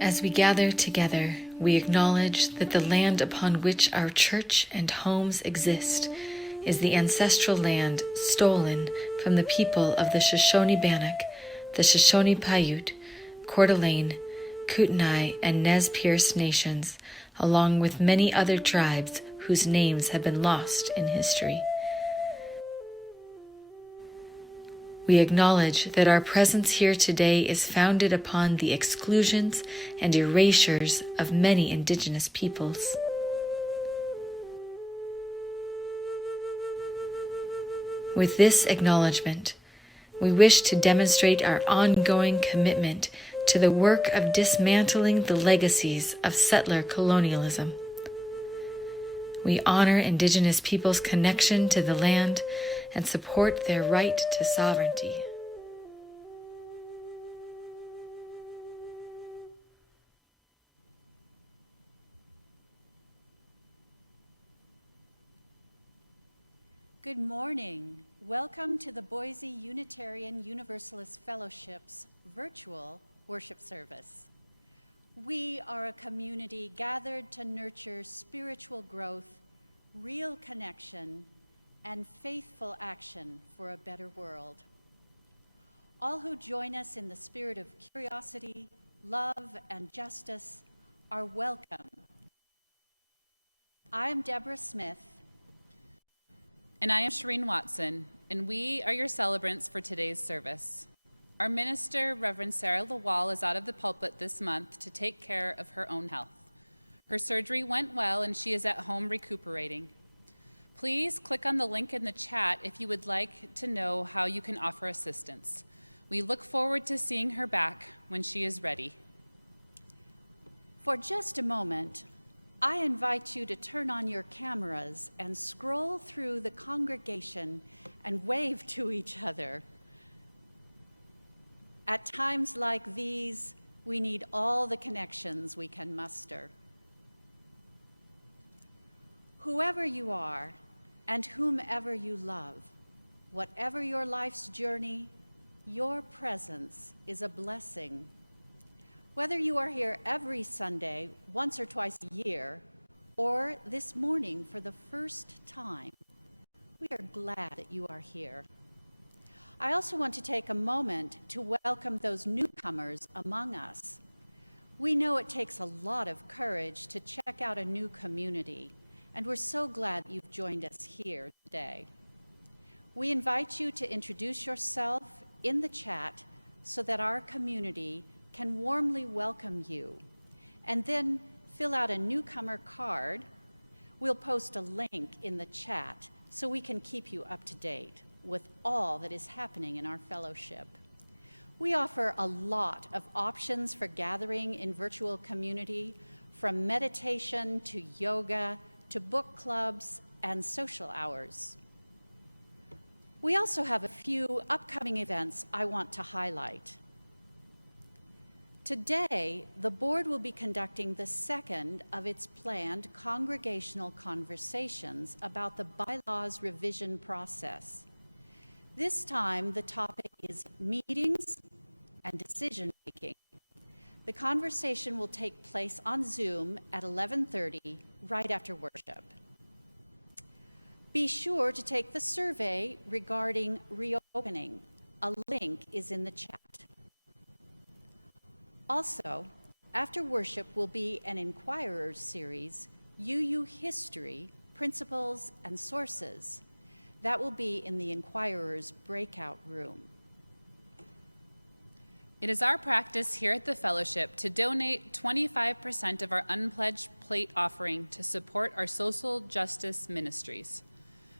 As we gather together, we acknowledge that the land upon which our church and homes exist is the ancestral land stolen from the people of the Shoshone Bannock, the Shoshone Paiute, Coeur d'Alene, Kootenai, and Nez Perce nations, along with many other tribes whose names have been lost in history. We acknowledge that our presence here today is founded upon the exclusions and erasures of many indigenous peoples. With this acknowledgement, we wish to demonstrate our ongoing commitment to the work of dismantling the legacies of settler colonialism. We honor indigenous peoples' connection to the land and support their right to sovereignty. Good morning. Welcome to the Boise Unitarian Universalist Fellowship's virtual worship service. We are a community gathered to nurture spiritual growth, real connection, and faithful action for a better world. All who join us in the spirit of curiosity, love, and justice are welcome. I'm Debra Smith. And I am Sharene Watsen, and we are your celebrants for today's service. Our minister, Reverend Sarah Lawal, is out of the pulpit this month to take care of her own health. Her surgery went well, and she is at home recuperating. Please click on the link in the chat if you would like to know how you can offer assistance. We look forward to seeing her back when she is ready. For just a moment, I invite you to turn on your cameras and scroll through the congregation and wave to each other. At times like these, we need all the connections we can muster. Whoever you are and whomever you love, whatever your life's journey, your presence is a blessing. Whether you are here every Sunday, once or twice a year, or this morning for the first time, we are glad that you are here. I also want to take a moment to welcome those newcomers among us. We know it takes a lot of courage to check out a new community, and we're so glad that you've joined us here today. We invite you to introduce yourself in the chat so that our community can warmly welcome you, and then fill out a newcomer card. We'll post a link in the chat so we can keep you up to date with all that is happening in our fellowship. We offer a lot of options for gathering in virtual community, from meditation to yoga to book clubs and social hours. We also have a few upcoming events I want to highlight. Today, the board will be conducting the second of its planned congregational conversations about the bylaws revision process. This time, the topic is meetings and decision-making. The conversation will take place on Zoom at 11:30, right after worship. Be sure to take the survey regarding reopening. A link is in the chat. Also, after worship will be an Inquirer's series, UU History, Principles and Sources. That will be in the Inquirer's breakout room. It is our practice here at the Fellowship to donate 25% of our unpledged plate offering to support our social justice ministries.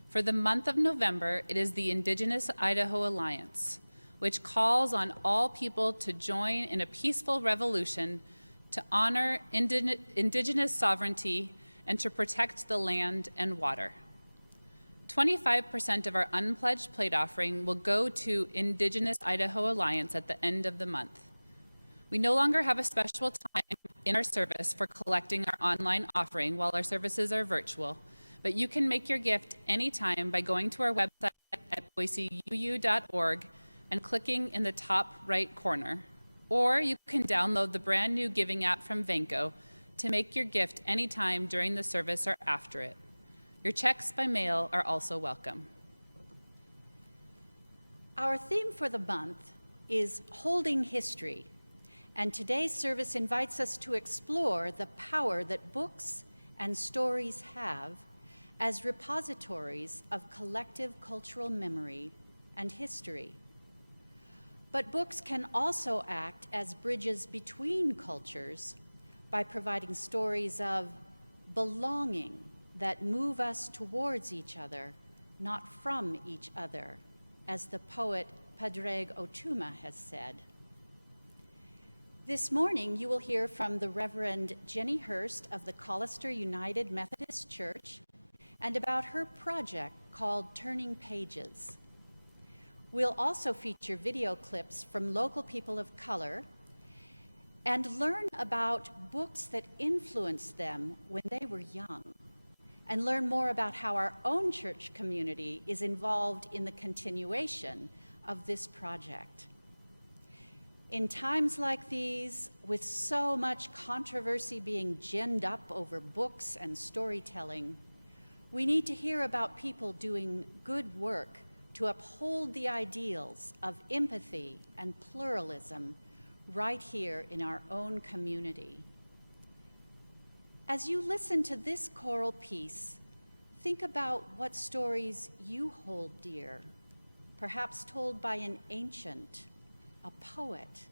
For the month of November, it is the Indigenous Idaho Alliance, which calls on all people to join in a peaceful revolution to honor Indigenous sovereignty and to protect the land and water. 25% of our unpledged plate offering will go to Indigenous Idaho Alliance at the end of the month. We no longer have a special time in our service for collecting our online offering while our services are virtual, but you can make your gift anytime by going to our website at boiseuu.org and clicking in the top right corner. Or you can download the brand new giving app from Venko to make your gift anytime during the service or after it. Your checks by mail are also welcome. Our theme for the month is Holding History, and today's service invites us to explore the power that books and stories have as repositories of collective cultural memory and history. But books can also act as bridges between cultures by providing stories of belonging that move us towards each other, not from each other, as the poet Padraig Otuma has said. This morning, you will hear from the Reverend Jenny Hirst of the Collister United Methodist Church and about her project called Turning Pages. We'll also feature video clips from local people of color and learn about books that influenced them when they were young, and learn more about how our own church community is involved in the continuation of this project. In times like these, with so much controversy being ginned up over books and storytelling, we need to hear about people doing good work to uphold the ideals of empathy and pluralism right here in our own community. As you listen to this choral piece, think about what stories you hold dear, perhaps told by an ancient, a poet,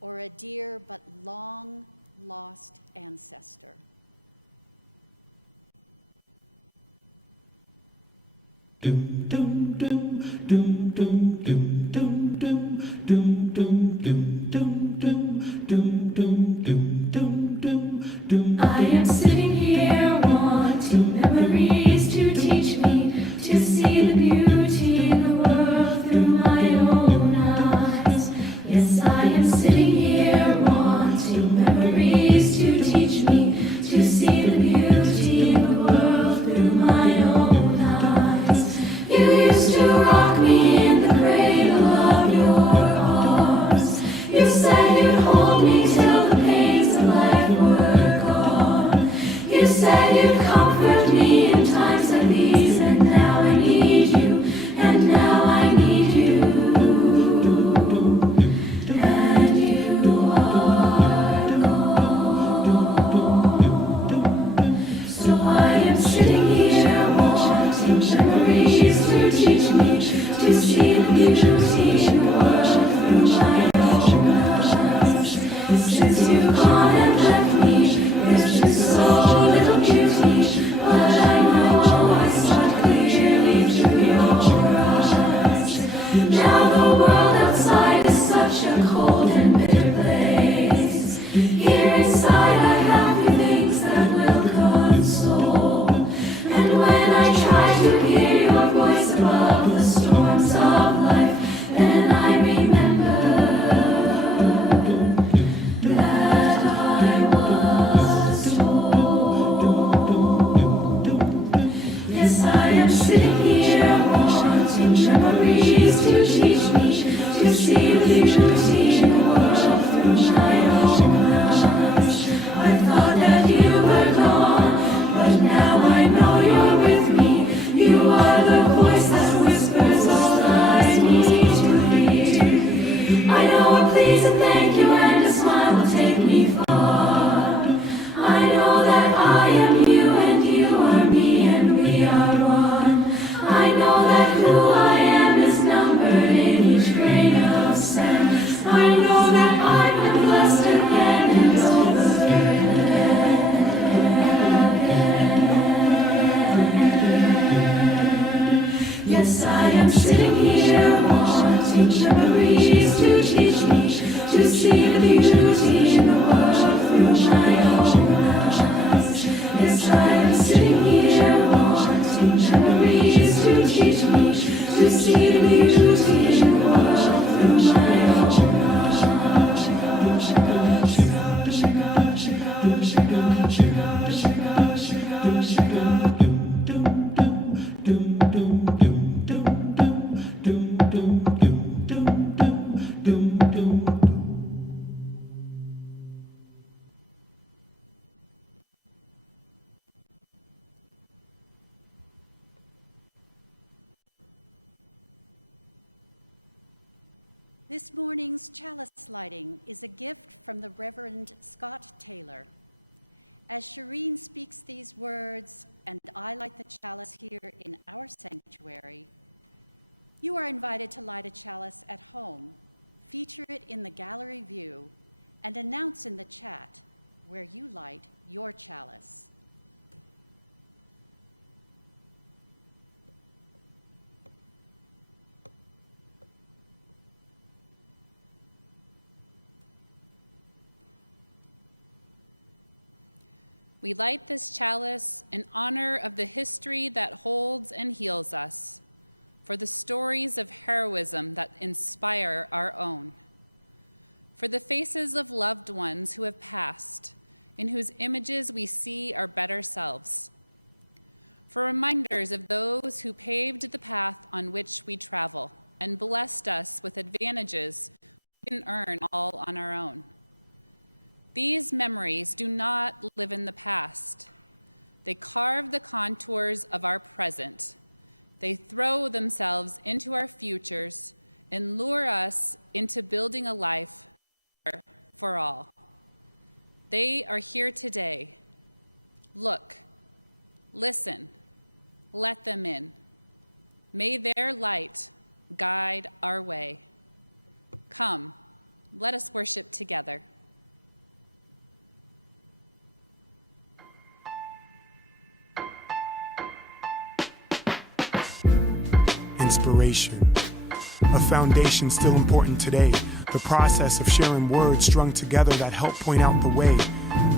or a dear but long lost ancestor. Dum dum dum dum dum dum dum dum dum dum dum dum dum dum dum dum dum dum. I am sitting here wanting memories to teach me to see the beauty in the world through my own eyes. Yes, I am sitting here wanting memories to teach me to see the beauty in the world through my own eyes. You used to rock me in the cradle of your arms. You said you'd hold me till the pains of life were gone. You said you'd comfort me in times like these, and now I need you, and now I need you. And you are gone. So I am sitting here wanting memories to teach me to see the beauty in the world through my own eyes. Since you've gone and left me, there's been so little beauty, but I know I saw it clearly through your eyes. Now the world outside is such a cold and bitter place. Here inside I have few things that will console. And when I try to hear your voice above the storms of life, then I remember that I was told. Yes, I am sitting here wanting memories to teach me to see the beauty in the world through my own eyes. I thought that you were gone, but now I know you're with me. You are the voice that whispers all I need to hear. I know a please and thank you and a smile will take me far. I know that I am you and you are me and we are one. I know that who I am is numbered in each grain of sand. I know that I've been blessed again and over again. Yes, I am sitting here wanting memories to teach me to see the beauty in the world through my own eyes. Yes, I am sitting here wanting memories to teach me to see the beauty in the world through my own eyes. This morning's chalice lighting is a gift from the Reverend Scott Taylor. As Sharene speaks these words and I light the chalice here in our sanctuary, you are invited to light a chalice at home, feature it in the gallery view, and announce in the chat where you light your chalice. We light this chalice in honor of the history that holds and heals us, for the stories of heroism that inspire our own, for the faces of loved ones who have passed, in whose images we see our better selves, for reminders of those who paved the path on which we travel and blessed us with advantages we didn't earn all on our own. These memories do not live in the past. They carve the contours of our present. They throw themselves into our futures and lure us into building a life for all. They are here today. Look, listen, let them in. May their light guide our way. Come, let us worship together. Inspiration, a foundation still important today. The process of sharing words strung together that help point out the way.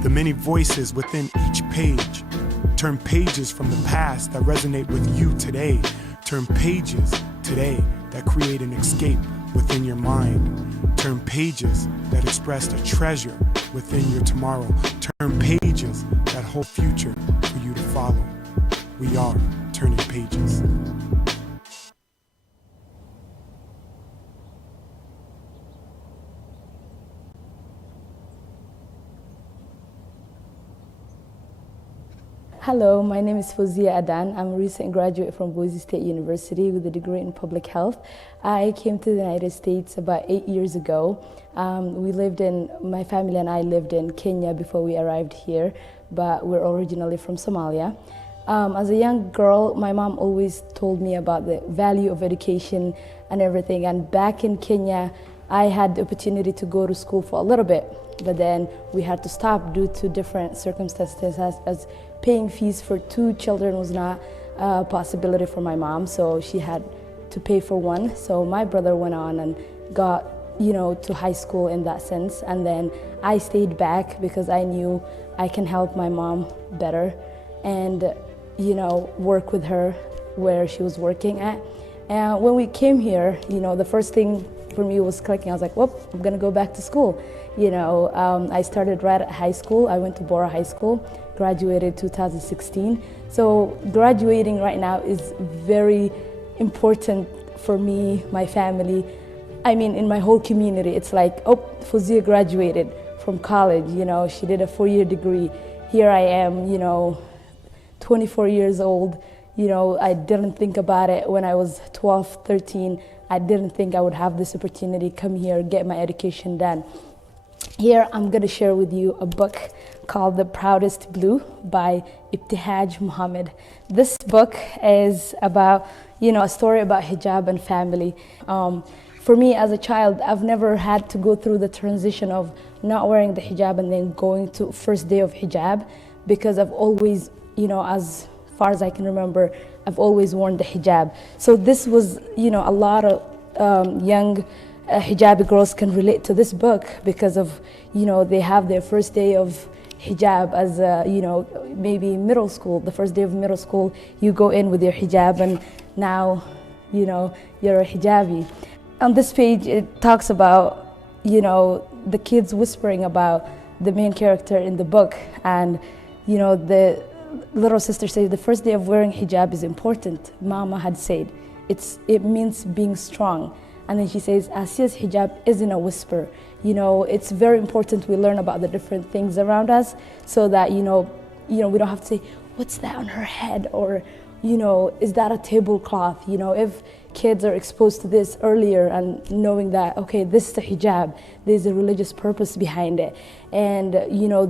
The many voices within each page. Turn pages from the past that resonate with you today. Turn pages today that create an escape within your mind. Turn pages that express a treasure within your tomorrow. Turn pages that hold future for you to follow. We are turning pages. Hello, my name is Fozia Adan. I'm a recent graduate from Boise State University with a degree in public health. I came to the United States about 8 years ago. My family and I lived in Kenya before we arrived here, but we're originally from Somalia. As a young girl, my mom always told me about the value of education and everything. And back in Kenya, I had the opportunity to go to school for a little bit, but then we had to stop due to different circumstances as paying fees for 2 children was not a possibility for my mom, so she had to pay for one. So my brother went on and got, to high school in that sense. And then I stayed back because I knew I can help my mom better and, work with her where she was working at. And when we came here, the first thing for me was clicking. I was like, whoop, I'm gonna go back to school. I started right at high school. I went to Bora High School, graduated 2016. So graduating right now is very important for me, my family. I mean, in my whole community, it's like, oh, Fozia graduated from college, she did a 4-year degree. Here I am, 24 years old. I didn't think about it when I was 12, 13. I didn't think I would have this opportunity, come here, get my education done. Here, I'm gonna share with you a book called The Proudest Blue by Ibtihaj Muhammad. This book is about, a story about hijab and family. For me as a child, I've never had to go through the transition of not wearing the hijab and then going to first day of hijab, because I've always, as far as I can remember, I've always worn the hijab. So this was, a lot of young hijabi girls can relate to this book because of, they have their first day of hijab as, maybe middle school. The first day of middle school, you go in with your hijab and now, you're a hijabi. On this page, it talks about, the kids whispering about the main character in the book. And, the little sister says the first day of wearing hijab is important. Mama had said, it means being strong. And then she says, Asia's hijab isn't a whisper. It's very important we learn about the different things around us so that, we don't have to say, what's that on her head? Or, is that a tablecloth? If kids are exposed to this earlier and knowing that, okay, this is the hijab, there's a religious purpose behind it. And, you know,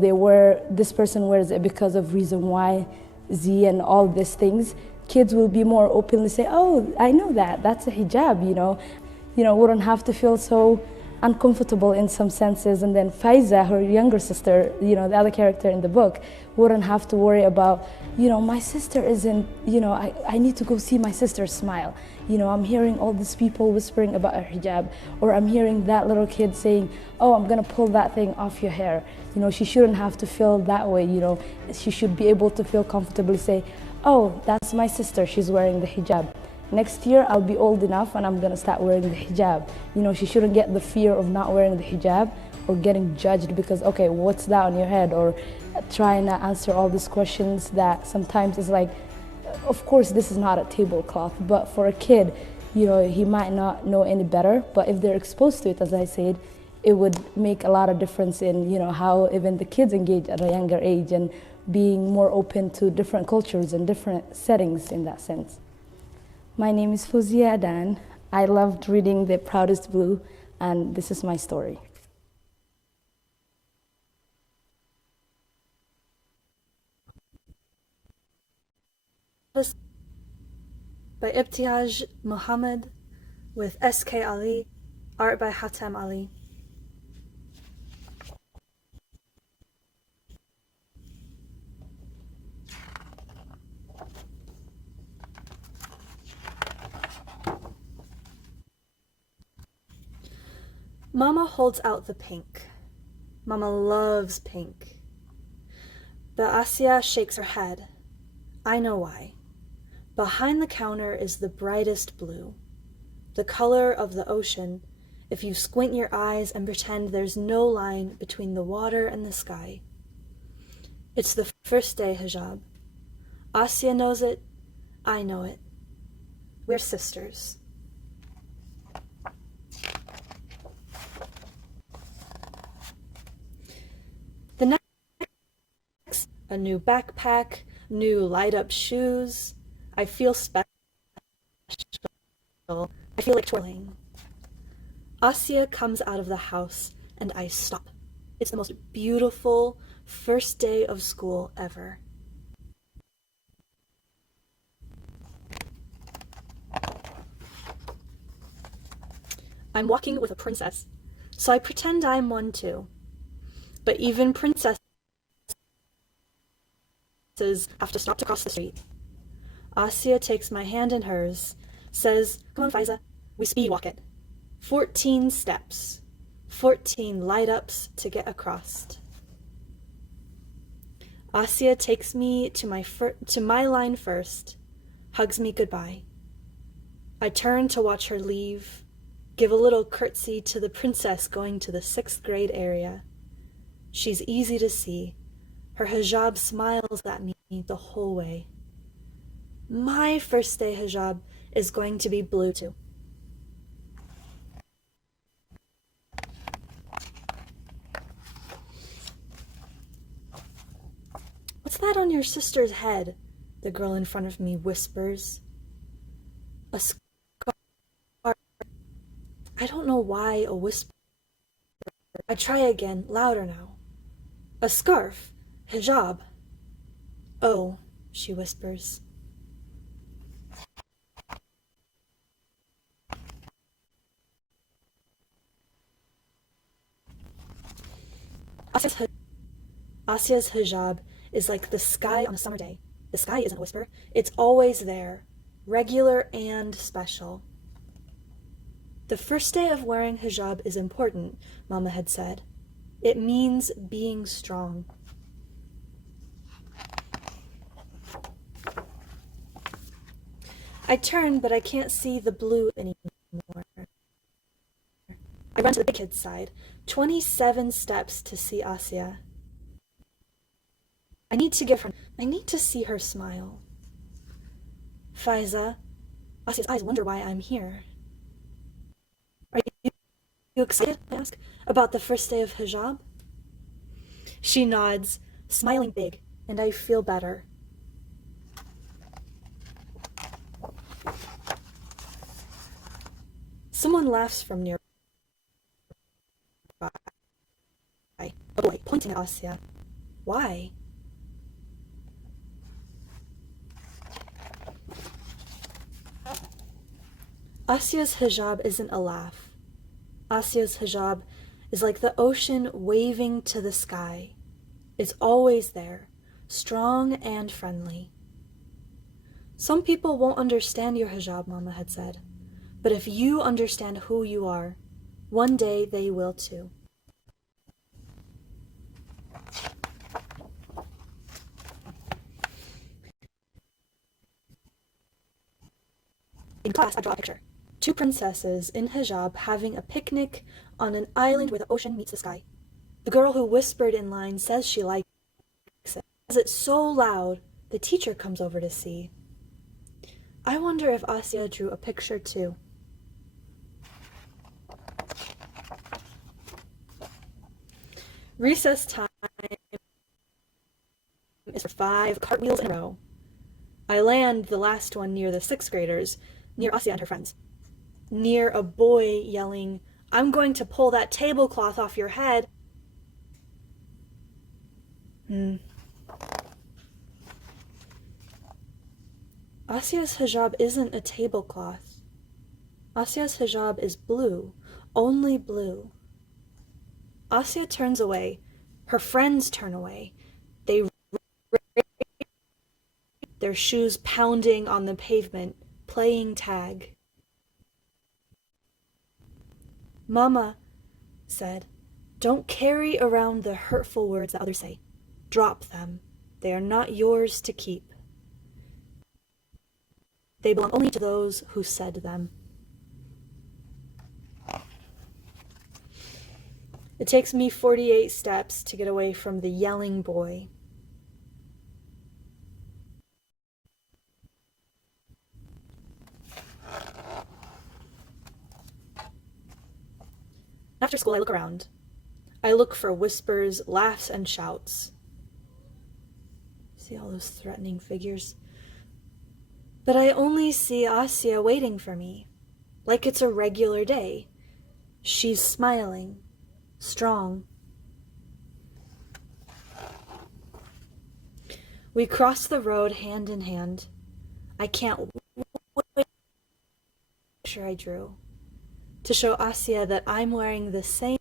this person wears it because of reason Y, Z, and all these things. Kids will be more openly say, oh, I know that, that's a hijab, you know. Wouldn't have to feel so uncomfortable in some senses. And then Faiza, her younger sister, the other character in the book, wouldn't have to worry about, my sister isn't, I need to go see my sister smile. I'm hearing all these people whispering about her hijab, or I'm hearing that little kid saying, oh, I'm gonna pull that thing off your hair. She shouldn't have to feel that way, She should be able to feel comfortably say, oh, that's my sister, she's wearing the hijab. Next year, I'll be old enough and I'm gonna start wearing the hijab. She shouldn't get the fear of not wearing the hijab or getting judged because, okay, what's that on your head? Or trying to answer all these questions that sometimes is like, of course, this is not a tablecloth, but for a kid, he might not know any better, but if they're exposed to it, as I said, it would make a lot of difference in, how even the kids engage at a younger age and being more open to different cultures and different settings in that sense. My name is Fozia Adan. I loved reading The Proudest Blue, and this is my story. By Ibtiaj Muhammad with S.K. Ali, art by Hatem Ali. Mama holds out the pink. Mama loves pink. But Asya shakes her head. I know why. Behind the counter is the brightest blue, the color of the ocean, if you squint your eyes and pretend there's no line between the water and the sky. It's the first day hijab. Asya knows it, I know it. We're sisters. The next, a new backpack, new light-up shoes. I feel special. I feel like twirling. Asya comes out of the house and I stop. It's the most beautiful first day of school ever. I'm walking with a princess, so I pretend I'm one too. But even princesses have to stop to cross the street. Asya takes my hand in hers, says, come on, Faiza, we speed walk it. 14 steps, 14 light-ups to get across. Asya takes me to my line first, hugs me goodbye. I turn to watch her leave, give a little curtsy to the princess going to the 6th grade area. She's easy to see. Her hijab smiles at me the whole way. My first day hijab is going to be blue too. What's that on your sister's head? The girl in front of me whispers. A scarf. I don't know why a whisper. I try again, louder now. A scarf. Hijab. Oh, she whispers. Asya's hijab is like the sky on a summer day. The sky isn't a whisper. It's always there, regular and special. The first day of wearing hijab is important, Mama had said. It means being strong. I turn, but I can't see the blue anymore. I run to the big kid's side, 27 steps to see Asya. I need to see her smile. Faiza, Asya's eyes wonder why I'm here. Are you excited, I ask, about the first day of hijab? She nods, smiling big, and I feel better. Someone laughs from nearby. A boy pointing at Asya. Why? Asya's hijab isn't a laugh. Asya's hijab is like the ocean waving to the sky. It's always there, strong and friendly. Some people won't understand your hijab, Mama had said. But if you understand who you are, one day they will too. In class, I draw a picture. 2 princesses in hijab having a picnic on an island where the ocean meets the sky. The girl who whispered in line says she likes it. Says it so loud, the teacher comes over to see. I wonder if Asya drew a picture too. Recess time is for 5 cartwheels in a row. I land the last one near the 6th graders, near Asya and her friends. Near a boy yelling, "I'm going to pull that tablecloth off your head." Asya's hijab isn't a tablecloth. Asya's hijab is blue, only blue. Asya turns away. Her friends turn away. They their shoes pounding on the pavement, playing tag. Mama said, "Don't carry around the hurtful words that others say. Drop them. They are not yours to keep. They belong only to those who said them." It takes me 48 steps to get away from the yelling boy. After school, I look around. I look for whispers, laughs, and shouts. See all those threatening figures? But I only see Asya waiting for me, like it's a regular day. She's smiling, strong. We cross the road hand in hand. I can't wait for the picture I drew, to show Asya that I'm wearing the same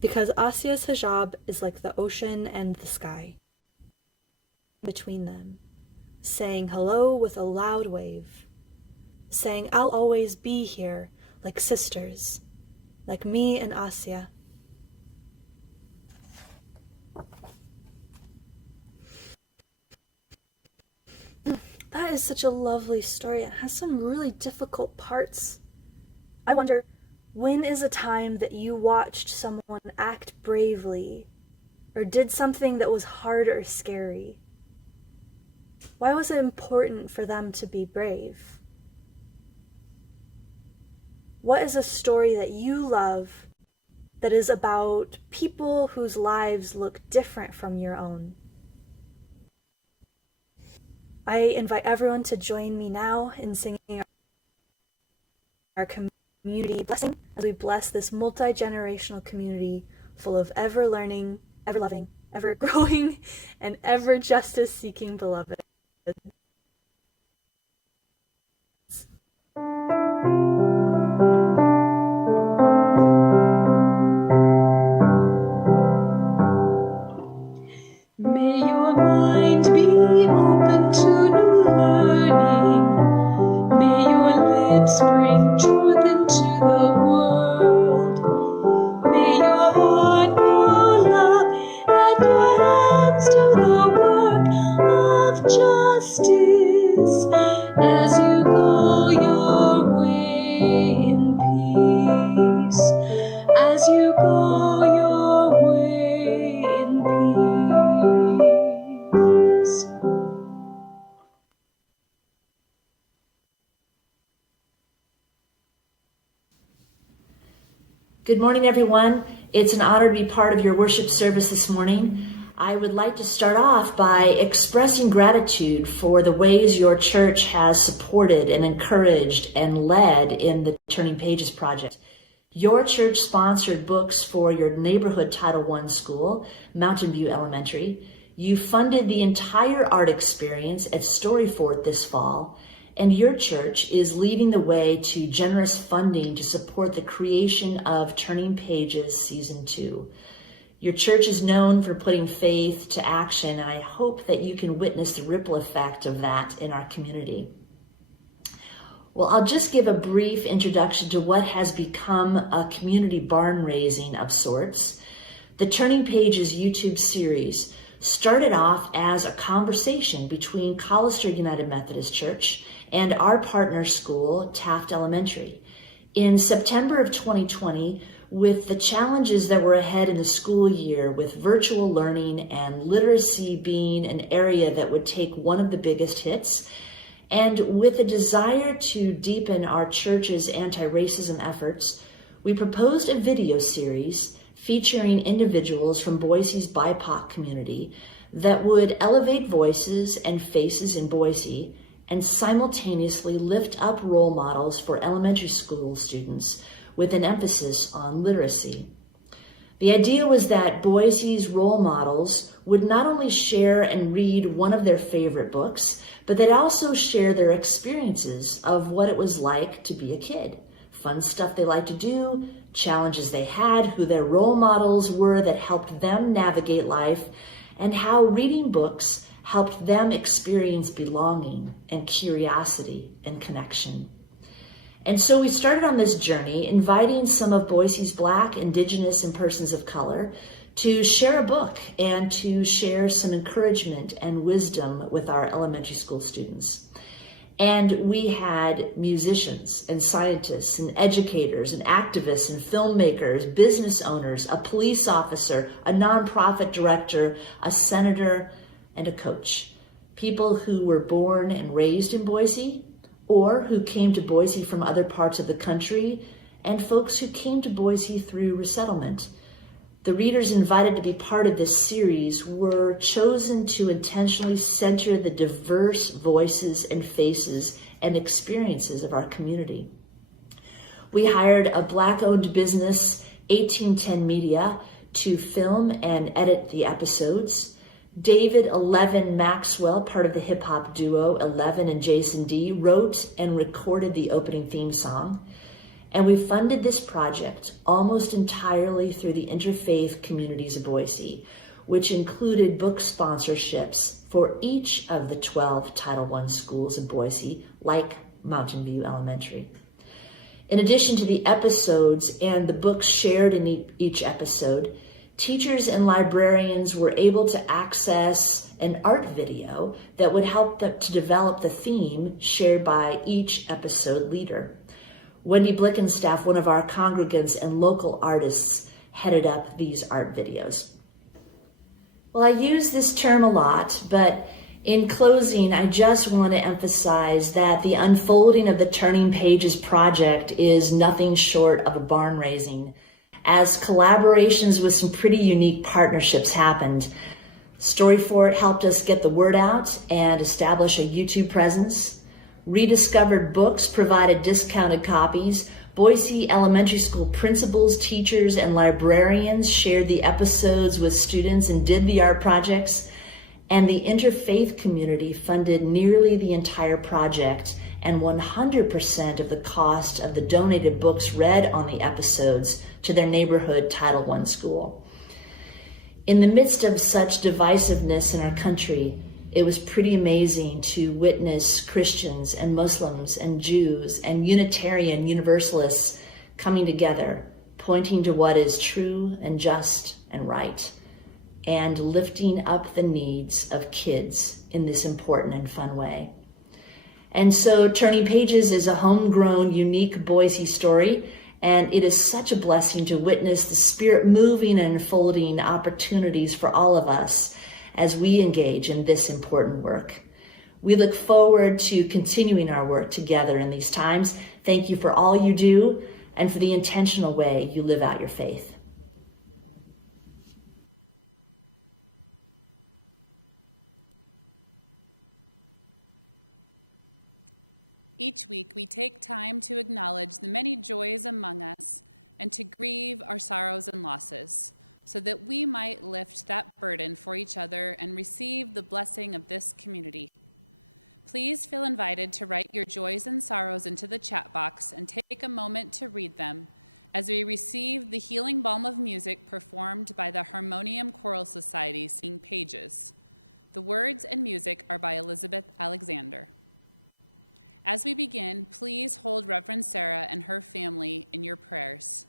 because Asya's hijab is like the ocean and the sky. Between them, saying hello with a loud wave, saying I'll always be here like sisters, like me and Asya. That is such a lovely story. It has some really difficult parts. I wonder, when is a time that you watched someone act bravely or did something that was hard or scary? Why was it important for them to be brave? What is a story that you love that is about people whose lives look different from your own? I invite everyone to join me now in singing our community blessing as we bless this multi-generational community full of ever learning, ever loving, ever growing, and ever justice seeking beloved. May your mind be open to new learning. May your lips bring truth into the world. May your heart know love and your hands do the work of justice as you go your way in peace. As you go your way in peace. Good morning, everyone. It's an honor to be part of your worship service this morning. I would like to start off by expressing gratitude for the ways your church has supported and encouraged and led in the Turning Pages project. Your church sponsored books for your neighborhood Title I school, Mountain View Elementary. You funded the entire art experience at Storyfort this fall, and your church is leading the way to generous funding to support the creation of Turning Pages Season 2. Your church is known for putting faith to action, and I hope that you can witness the ripple effect of that in our community. Well, I'll just give a brief introduction to what has become a community barn raising of sorts. The Turning Pages YouTube series started off as a conversation between Collister United Methodist Church and our partner school, Taft Elementary. In September of 2020, with the challenges that were ahead in the school year with virtual learning and literacy being an area that would take one of the biggest hits, and with a desire to deepen our church's anti-racism efforts, we proposed a video series featuring individuals from Boise's BIPOC community that would elevate voices and faces in Boise and simultaneously lift up role models for elementary school students with an emphasis on literacy. The idea was that Boise's role models would not only share and read one of their favorite books, but they'd also share their experiences of what it was like to be a kid. Fun stuff they liked to do, challenges they had, who their role models were that helped them navigate life, and how reading books helped them experience belonging and curiosity and connection. And so we started on this journey, inviting some of Boise's Black, Indigenous, and persons of color to share a book and to share some encouragement and wisdom with our elementary school students. And we had musicians and scientists and educators and activists and filmmakers, business owners, a police officer, a nonprofit director, a senator, and a coach. People who were born and raised in Boise, or who came to Boise from other parts of the country, and folks who came to Boise through resettlement. The readers invited to be part of this series were chosen to intentionally center the diverse voices and faces and experiences of our community. We hired a Black-owned business, 1810 Media, to film and edit the episodes. David 11 Maxwell, part of the hip-hop duo 11 and Jason D, wrote and recorded the opening theme song. And we funded this project almost entirely through the interfaith communities of Boise, which included book sponsorships for each of the 12 Title I schools in Boise, like Mountain View Elementary. In addition to the episodes and the books shared in each episode, teachers and librarians were able to access an art video that would help them to develop the theme shared by each episode leader. Wendy Blickenstaff, one of our congregants and local artists, headed up these art videos. Well, I use this term a lot, but in closing, I just want to emphasize that the unfolding of the Turning Pages project is nothing short of a barn raising, as collaborations with some pretty unique partnerships happened. Storyfort helped us get the word out and establish a YouTube presence. Rediscovered Books provided discounted copies. Boise Elementary School principals, teachers, and librarians shared the episodes with students and did the art projects. And the interfaith community funded nearly the entire project and 100% of the cost of the donated books read on the episodes to their neighborhood Title I school. In the midst of such divisiveness in our country, it was pretty amazing to witness Christians and Muslims and Jews and Unitarian Universalists coming together, pointing to what is true and just and right, and lifting up the needs of kids in this important and fun way. And so Turning Pages is a homegrown, unique Boise story, and it is such a blessing to witness the Spirit moving and unfolding opportunities for all of us as we engage in this important work. We look forward to continuing our work together in these times. Thank you for all you do and for the intentional way you live out your faith. Each week, we take time to acknowledge the many joys among us and to grieve our sorrows and losses, so that we might lift that burden for each other and receive the blessing of this community. Please feel invited to write your joys and sorrows into the chat box and take a moment to read them as we receive the healing balm of music performed by the Harmonium Choral Society singing Pages. The words and music are by Elizabeth Alexander. As we begin, please hold Reverend Sarah and her family in your prayers.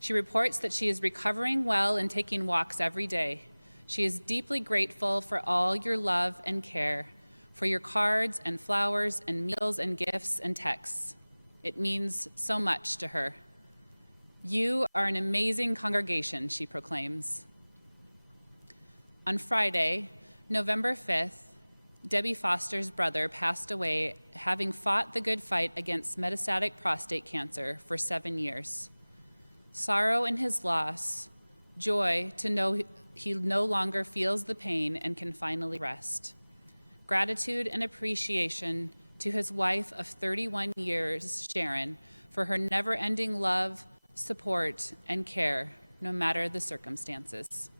She reports that she is recovering well and taking walks every day. She is deeply grateful for all your love and care, for your cards and flowers and meals and gifts and texts. It means so much to her. You are an amazing congregation, she proclaims. On Friday, November 5th, Debbie Foster's brother passed away, having fought the good fight against metastatic prostate cancer for 7 years. Sorrow in his loss, joy to know he no longer feels the pain and can finally rest. Gratitude and appreciation to his wife of 31 years, Sharene, for her never-ending love, support, and care, no matter the circumstances.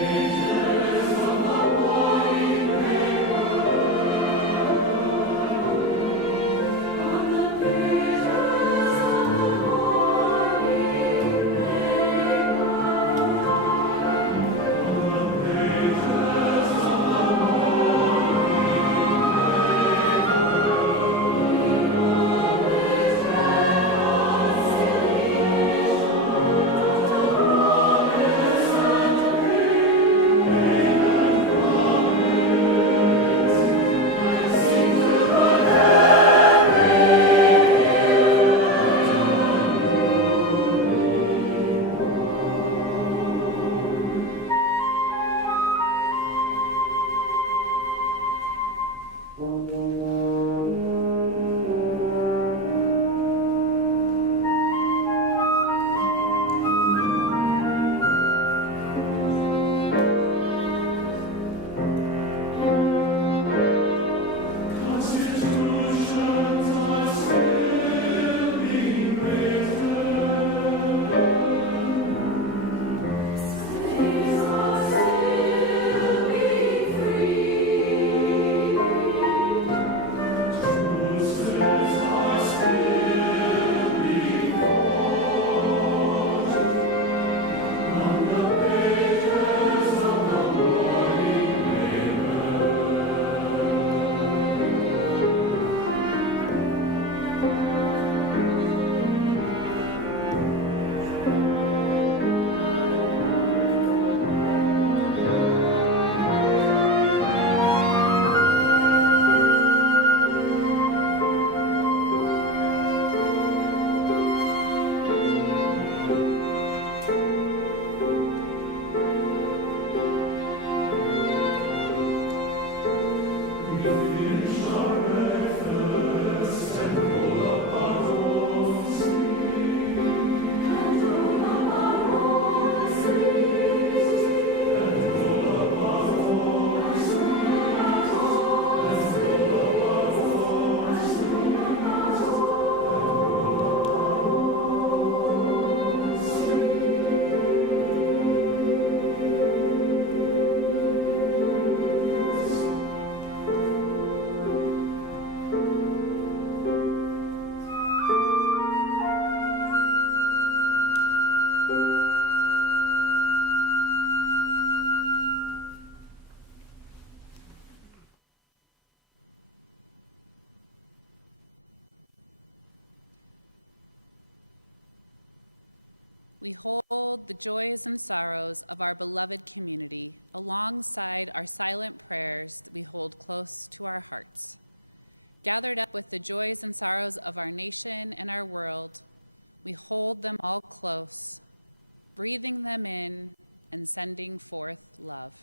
Paige. We hold the joys and sorrows of our beloved community alongside our silent prayers that we hold close to our hearts. Gathered up with the joys and sorrows of our nation and our world, we hold them all close, breathing them in and sending forth love.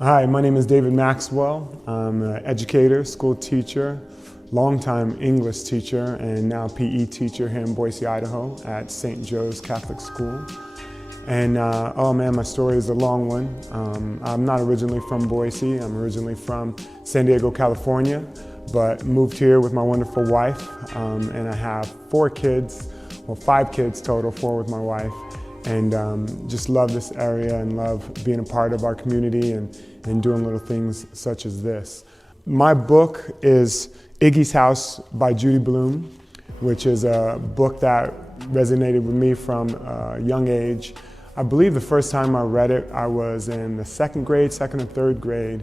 Hi, my name is David Maxwell. I'm an educator, school teacher, longtime English teacher, and now PE teacher here in Boise, Idaho at St. Joe's Catholic School. And oh man, my story is a long one. I'm not originally from Boise. I'm originally from San Diego, California, but moved here with my wonderful wife. And I have 4 kids, well 5 kids total, 4 with my wife. And just love this area and love being a part of our community and doing little things such as this. My book is Iggy's House by Judy Blume, which is a book that resonated with me from a young age. I believe the first time I read it, I was in the 2nd grade, 2nd or 3rd grade,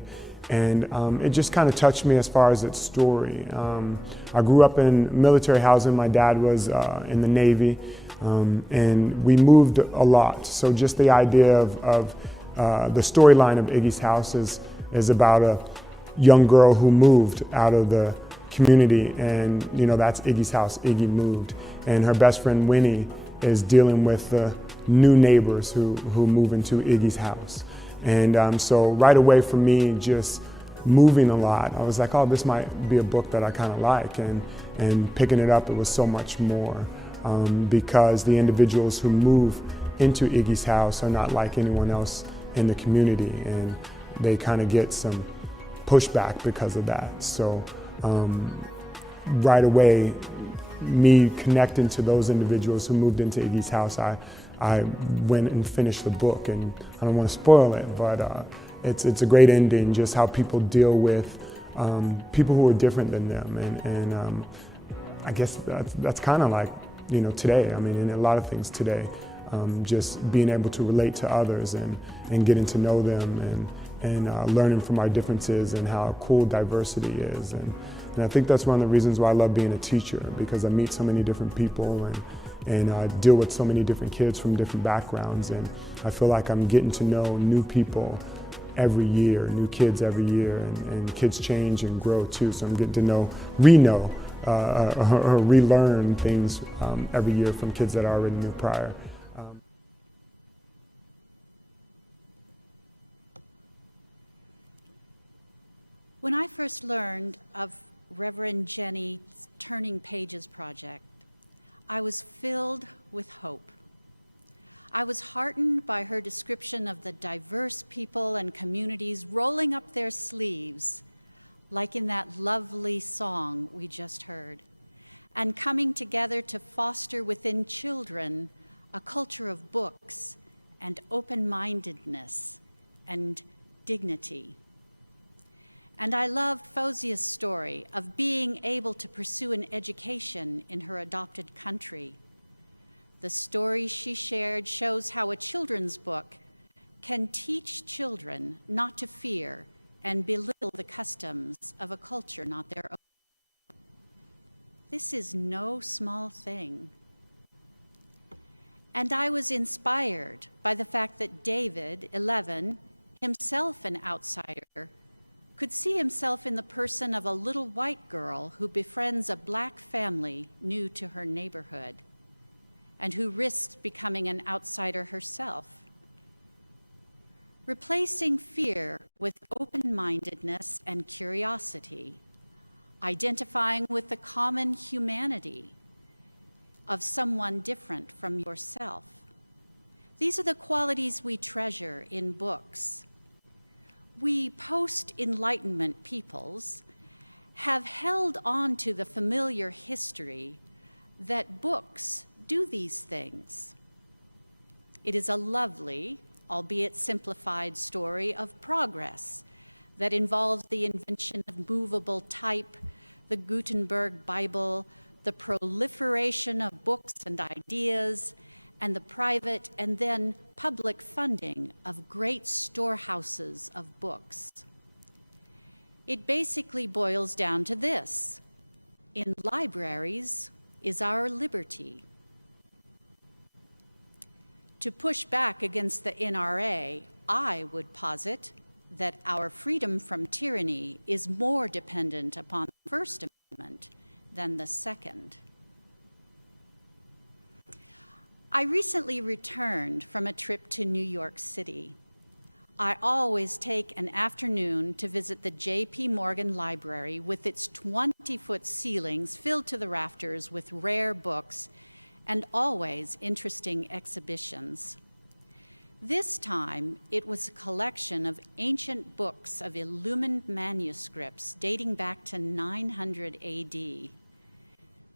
and it just kind of touched me as far as its story. I grew up in military housing. My dad was in the Navy, and we moved a lot. So just the idea of the storyline of Iggy's House is about a young girl who moved out of the community, and you know, that's Iggy's house. Iggy moved, and her best friend Winnie is dealing with the new neighbors who move into Iggy's house. And so right away for me, just moving a lot, I was like, oh, this might be a book that I kind of like, and picking it up, it was so much more, because the individuals who move into Iggy's house are not like anyone else in the community, and they kind of get some pushback because of that. So right away, me connecting to those individuals who moved into Iggy's house, I went and finished the book, and I don't want to spoil it, but it's a great ending, just how people deal with people who are different than them, and I guess that's kind of like, you know, today. I mean, in a lot of things today, just being able to relate to others and getting to know them and learning from our differences and how cool diversity is. And I think that's one of the reasons why I love being a teacher, because I meet so many different people and I deal with so many different kids from different backgrounds, and I feel like I'm getting to know new people every year, new kids every year, and kids change and grow too, so I'm getting to know, or relearn things every year from kids that I already knew prior. When I first learned of Reverend Jenny's Turning Pages project, I was filled with hope. I was heartened by her description of the diverse people and communities rolling up their sleeves, like in that lovely song we just heard, and coming together to foster within children a culture of books and open-mindedness and dignity. And I loved Fauzia's story of being able to pursue an education in her adopted country. The story she shared shows how a children's book can teach children not to fear and belittle the customs of a culture not their own. This is no small thing. And I was inspired by the fact that David, 11, himself an outsider, could see himself in the person of a little white girl who befriends a black family new to her neighborhood and who risks becoming an outsider herself. Replacing fear with open-mindedness and curiosity, identifying with the common humanity of someone different from yourself. These are the qualities we treasure in books. We post-Enlightenment peoples have held on to the familiar history that books do these things. It is a lovely, albeit simplified story of progress that involves the invention of movable type, the Gutenberg Bible, the proliferation of books and ideas, and the private and then public funding of great storehouses of books. It basically boils down to this: in libraries is our liberty. To push back against the NRA, I would posit that our freedom from tyranny is more dependent upon the First Amendment than the Second. I recently returned from a trip to New York City. I always take an afternoon to visit the J.P. Morgan Library with its 20-foot ceilings filled to the rafters with rare books and always interesting exhibitions. This time, it was a collection of ancient books of illumined manuscripts dating back to 900 AD.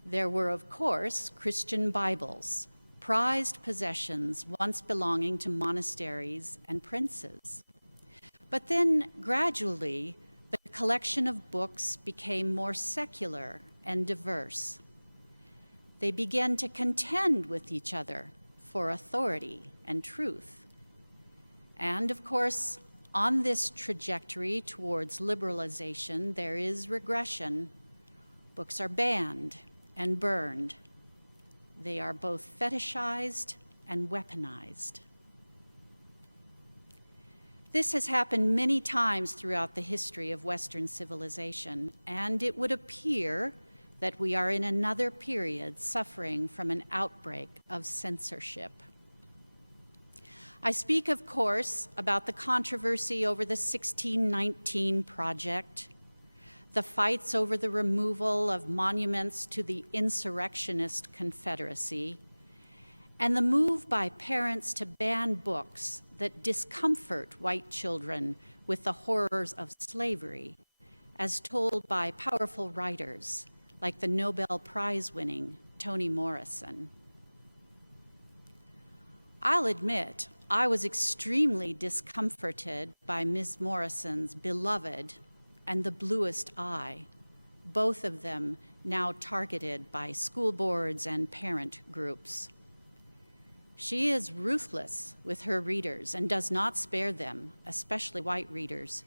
There were, of course, Christian Bibles, prized possessions once belonging to monasteries and princes. But then, gradually, the collection of books became more secular and diverse. They began to contend with each other for authority and truth. And of course, on this trajectory towards liberalization, there is regression. Books are banned and burned. They are both fetishized and weaponized. This has happened many times throughout the history of Western civilization, and it would appear that we are in another period suffering from an outbreak of censorship. I speak, of course, about the controversy over the 1619 Project, the fights over the removal of monuments to the insurrectionist Confederacy, and the move by parents to ban books that discomfort white children with the horrors of slavery, as told by powerful writers like the Nobel Prize-winning Toni Morrison. I'll admit, I was extremely discomforted by Ms. Morrison's Beloved and The Bluest Eye, both of them now targeted by school boards and parent groups. She is ruthless with her readers and does not spare them, especially white readers,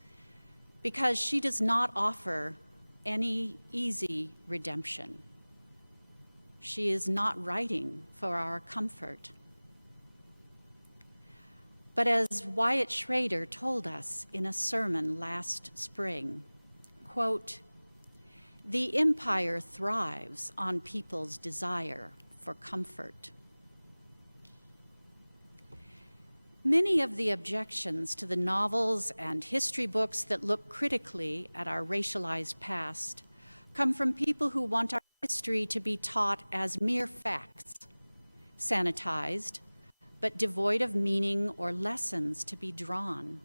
because she does not offer any easy redemption. She is not writing for our comfort. But as Wyatt Schrader told us in a sermon last spring, quote, "The empire thrives on people's desire for comfort." Many of the objections to the novels and history books that look critically at our racialized past come from people who want our history to be taught as mere facts, sanitized, but devoid of meaning or lessons to be drawn,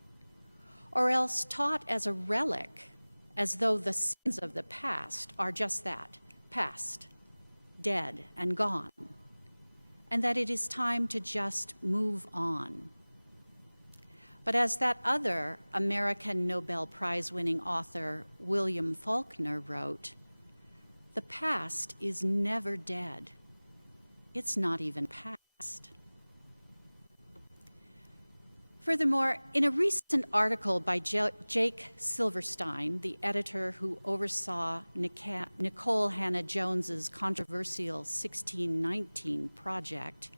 or else taught as a relic, as though the sins of the past are just that, past, dead and gone, and that it is time to just move on. But as that other American Nobel Prize-winning author, William Faulkner, wrote, "The past is never dead. It's not even past." Furthermore, in a recent article by Jake Silverstein, the editor who oversaw Nicole Hannah-Jones's controversial 1619 project,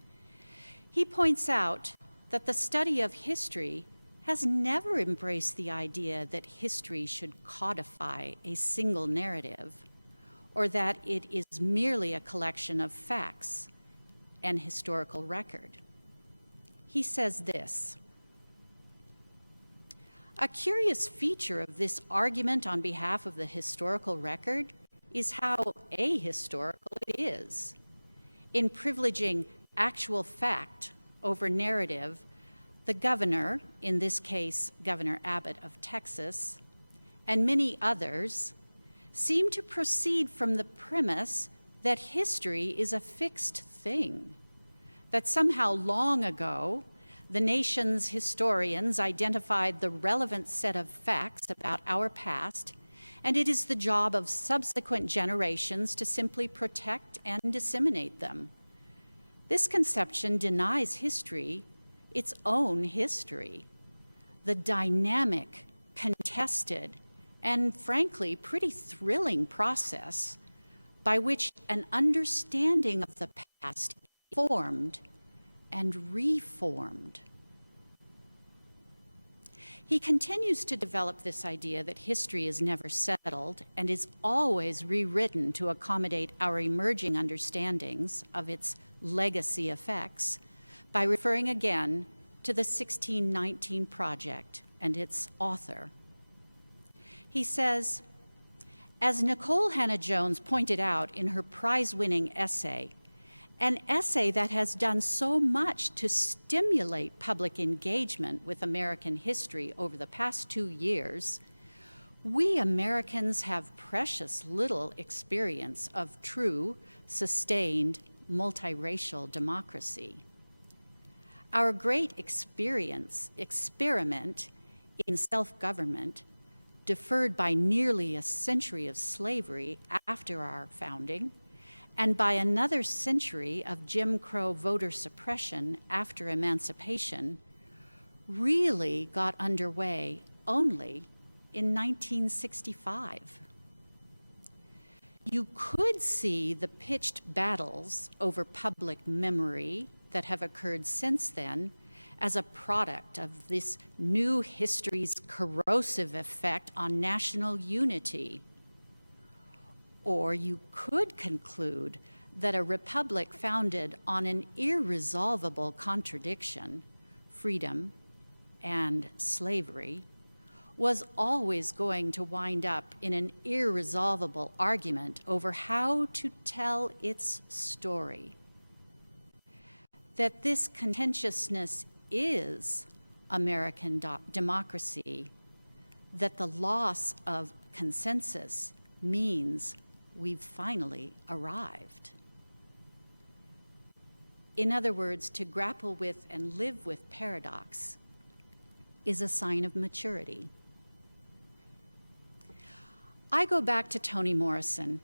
he points out that the study of history has never embraced the idea that history should codify a single narrative, or that it is merely a collection of facts and historical record. He says this: "A curious feature of this argument on behalf of the historical record is how ahistorical it is. In privileging actual fact over narrative, the governor, in this case Governor Abbott of Texas, and many others, seem to proceed from the premise that history is a fixed thing, that somehow long ago the nation's historians identified the relevant set of facts about our past, and it is the job of subsequent generations to simply protect and disseminate them. This conception denies history its own history, the dynamic, contested, and frankly, pretty thrilling process by which an understanding of the past formed and reformed. He continues to develop this idea that history is never settled and is always rewritten to accommodate our emerging understandings of its legacy effects by referring again to the 1619 Project and its author. He says, as Nicole Hannah-Jones pointed out in her prize-winning essay, an essay that has done so much to stimulate public engagement with American history over the past 2 years, we Americans have precious little experience of true, sustained, multiracial democracy. Our great experiment in self-government, deferred by nearly a century of slavery after our founding, and by another century of Jim Crow voter suppression after emancipation, really got underway only in 1965. You could see the pitched battles over public memory that have occurred since then as a product of this new history's corrosive effect on national unity. Or you could conclude that a republic founded on an irresolvable contradiction, freedom and slavery, was always going to wind up in an irresolvable argument over how to tell its story. That this contentiousness is American democracy, that the loss of consensus means we've finally arrived. In other words, to grapple with and live with paradox is a sign of maturity. I go back to Toni Morrison.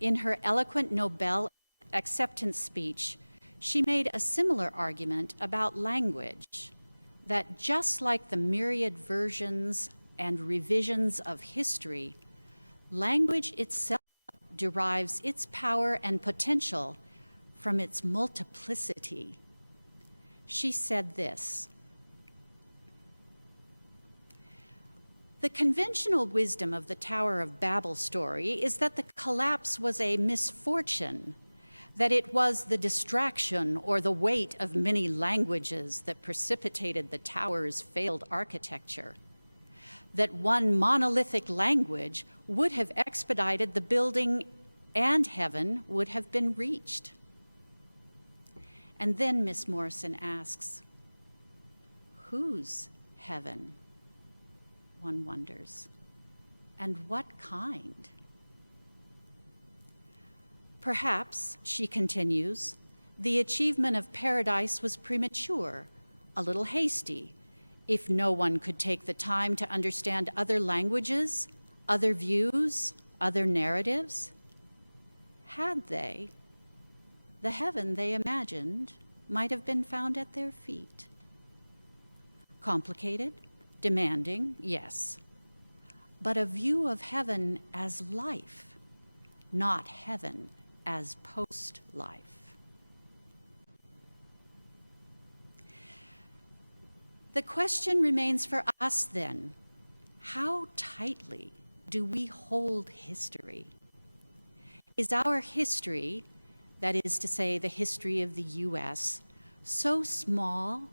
In her eloquent Nobel acceptance speech, she made a similar argument about language, that just like the myriad versions and revisions of history, language itself derives its power and potential from its multiplicity. She said this: the conventional wisdom of the Tower of Babel story is that the collapse was a misfortune, that it was the distraction or the weight of many languages that precipitated the tower's failed architecture, that one monolithic language would have expedited the building and heaven would have been reached. And then Miss Morrison asks, whose heaven? One wonders. And what kind? Perhaps, she continues, the achievement of paradise was premature, a little hasty, if no one could take the time to understand other languages, other views, other narratives. Had they, the heaven they imagined might have been found at their feet. Complicated, demanding, yes, but a view of heaven as life, not heaven as post-life. The question remains for us then, how tightly do we hold history? Is our history, that is to say the history of the US, so small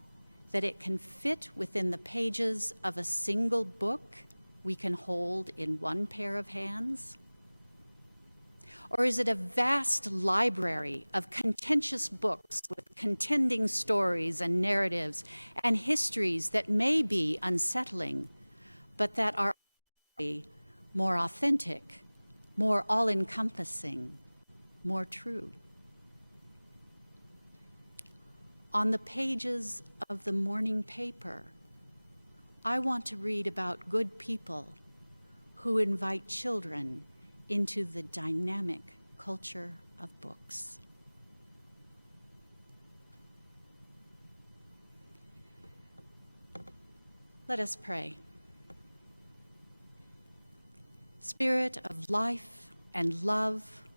that it can fit within the pages of a single book we can hold in one pair of hands? Or is it a vast library of contentious books with contending stories and narratives and histories that may be unsettling, but that are more authentic, more all-encompassing, more true? On the pages of the morning paper, I want to read about good people who invite children into the dynamic culture of books. Let us pray. Spirit of life and love,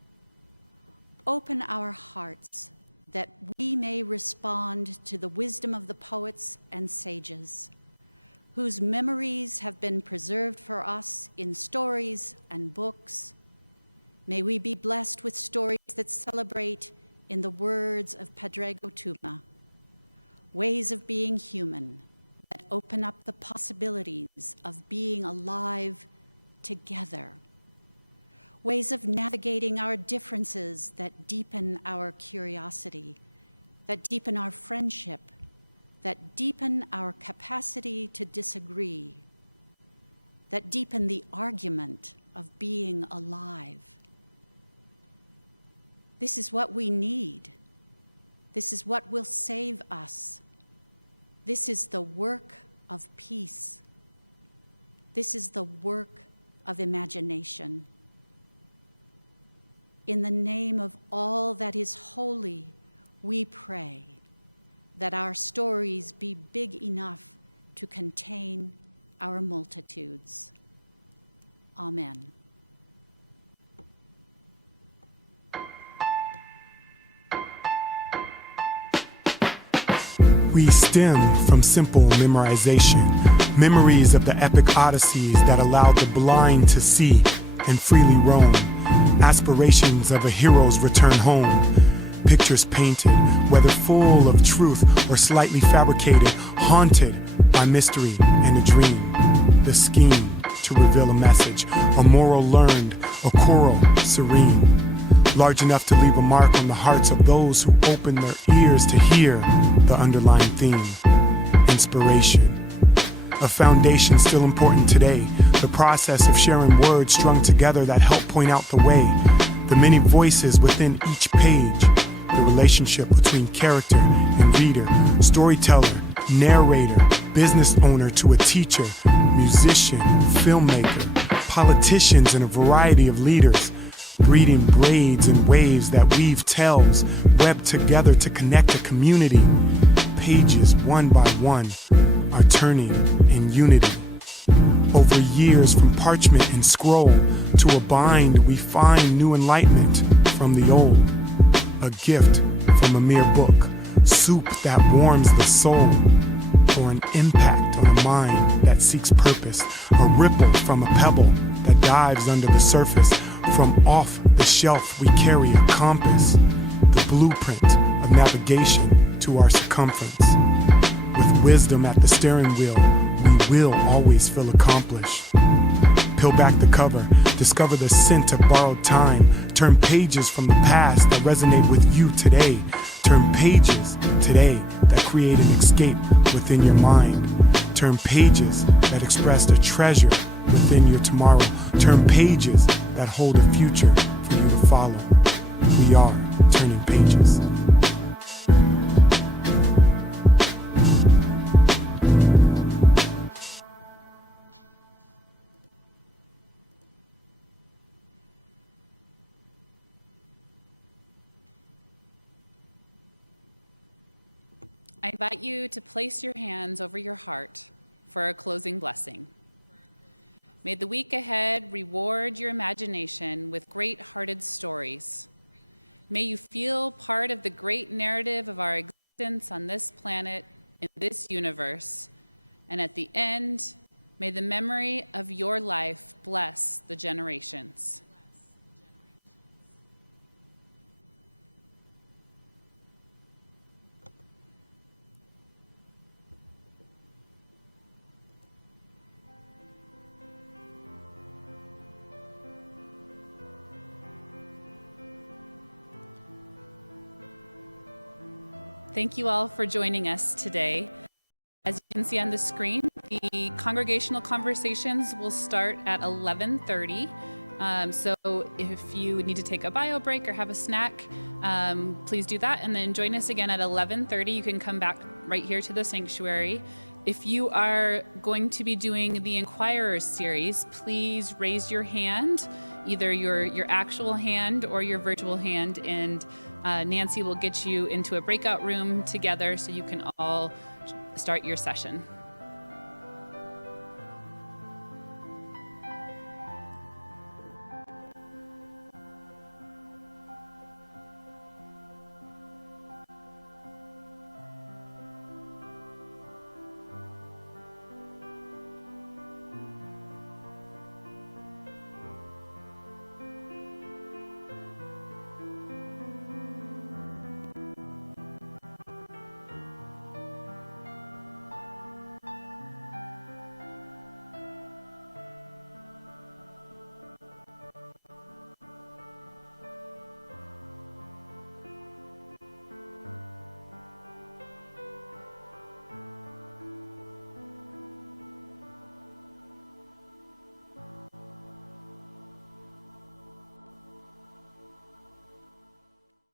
open our hearts that we may respond to the wisdom of the poets and sages, whose memories have been preserved for us in stories and books. May we be blessed with stories that celebrate, in the words of Padraig Otuma, ways of being human that open up the possibilities of being alive together, ways of navigating our differences that deepen our curiosity, that deepen our friendship, that deepen our capacity to disagree, that deepen the argument of being alive. This is what we need. This is what will save us. This is the work of peace. This is the work of imagination. In the name of all that is holy, we pray that our stories be big enough to contain our multitudes. Amen. We stem from simple memorization, memories of the epic odysseys that allowed the blind to see and freely roam, aspirations of a hero's return home, pictures painted, whether full of truth or slightly fabricated, haunted by mystery and a dream, the scheme to reveal a message, a moral learned, a choral serene, large enough to leave a mark on the hearts of those who open their ears to hear the underlying theme, inspiration. A foundation still important today, the process of sharing words strung together that help point out the way, the many voices within each page, the relationship between character and reader, storyteller, narrator, business owner to a teacher, musician, filmmaker, politicians, and a variety of leaders, breeding braids and waves that weave tells, webbed together to connect a community. Pages, one by one, are turning in unity. Over years, from parchment and scroll to a bind, we find new enlightenment from the old. A gift from a mere book, soup that warms the soul, or an impact on a mind that seeks purpose, a ripple from a pebble that dives under the surface. From off the shelf we carry a compass, the blueprint of navigation to our circumference. With wisdom at the steering wheel, we will always feel accomplished. Peel back the cover, discover the scent of borrowed time, turn pages from the past that resonate with you today, turn pages today that create an escape within your mind, turn pages that express the treasure within your tomorrow, turn pages that hold a future for you to follow. We are turning pages. I invite you to place your hands over your heart for a closing blessing. May the week ahead reward your imagination with great-hearted stories. May you feel part of the great narrative of our existence on this planet, in this universe. And at the end, may the memory of your life bless the generations. Thank you all for joining us today. As you can see on the screen, the congregational conversations will start at 11:30. So if you need to take a bio break or have a snack, please do that. And then join us again at 11:30. You can come back right here to the sanctuary. If you are going to be doing the Inquirers series, please raise your hand, either your actual hand or your virtual hand, and Nancy will get you into a breakout room together so you can all start your session.